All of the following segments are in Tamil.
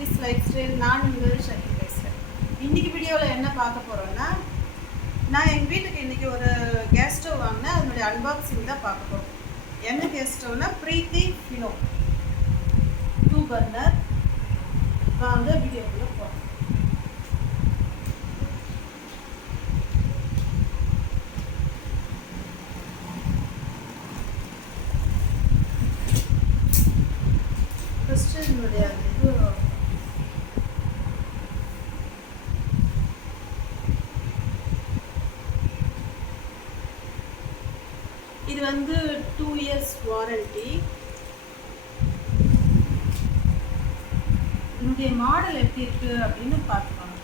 Sakthi's life style. நான் உங்கள் சக்தி பேசுகிறேன். இன்றைக்கி வீடியோவில் என்ன பார்க்க போகிறோன்னா, நான் எங்கள் வீட்டுக்கு இன்றைக்கி ஒரு கேஸ் ஸ்டவ் வாங்கினேன். அதனுடைய அன்பாக்சிங் தான் பார்க்க போகிறோம். என்ன கேஸ் ஸ்டவ்னா ப்ரீத்தி ஃபினோ 2 பர்னர். வாங்க வீடியோக்குள்ளே போகிறோம். ஃபஸ்ட்டு என்னுடைய இது வந்து 2 இயர்ஸ் வாரண்டி. என்னுடைய மாடல் எப்படி இருக்குது அப்படின்னு பார்த்துக்கோங்க.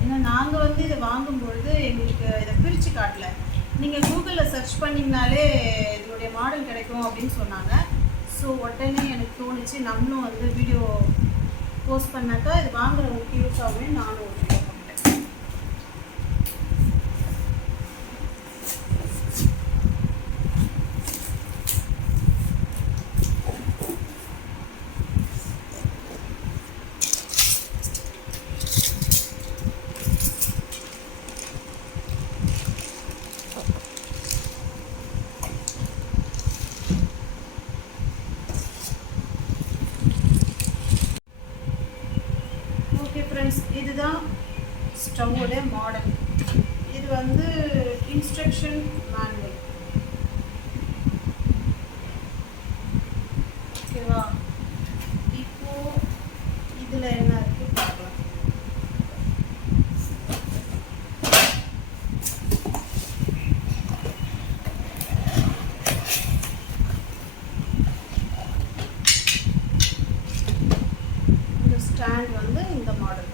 ஏன்னா நாங்கள் வந்து இதை வாங்கும்பொழுது எங்களுக்கு இதை பிரித்து காட்டல. நீங்கள் கூகுளில் சர்ச் பண்ணிங்கனாலே இதனுடைய மாடல் கிடைக்கும் அப்படின்னு சொன்னாங்க. ஸோ உடனே எனக்கு தோணுச்சு, நம்மளும் வந்து வீடியோ போஸ்ட் பண்ணாக்கா இது வாங்குறவங்களுக்கு யூஸ் ஆகுமே நானும் ஒரு வீடியோ பண்ணிட்டேன். ஃப்ரெண்ட்ஸ், இதுதான் ஸ்டவ்வோட மாடல். இது வந்து இன்ஸ்ட்ரக்ஷன் மேனுவல். ஓகேவா? இப்போ இதில் என்ன இருக்கு பார்க்கலாம். இந்த ஸ்டாண்ட் வந்து இந்த மாடல்.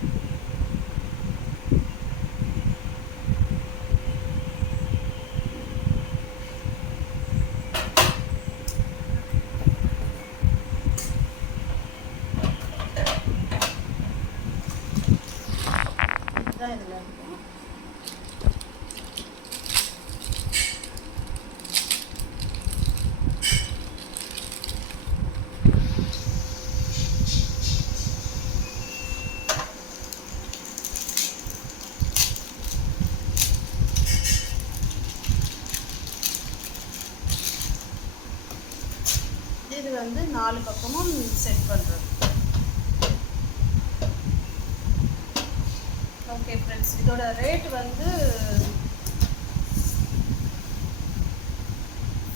இதுதான் இதில் இருக்கும். இது வந்து 4 பக்கமும் செட் பண்ணுறது. ஓகே ஃப்ரெண்ட்ஸ், இதோட ரேட் வந்து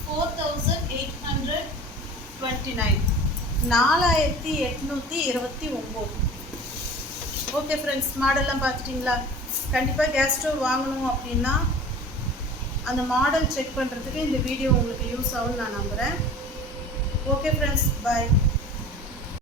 4829, 4829. ஓகே ஃப்ரெண்ட்ஸ், மாடல்லாம் பார்த்துட்டிங்களா? கண்டிப்பாக கேஸ் ஸ்டவ் வாங்கணும் அப்படின்னா அந்த மாடல் செக் பண்ணுறதுக்கு இந்த வீடியோ உங்களுக்கு யூஸ் ஆகும்னு நான் நம்புகிறேன். ஓகே ஃப்ரெண்ட்ஸ், பாய்.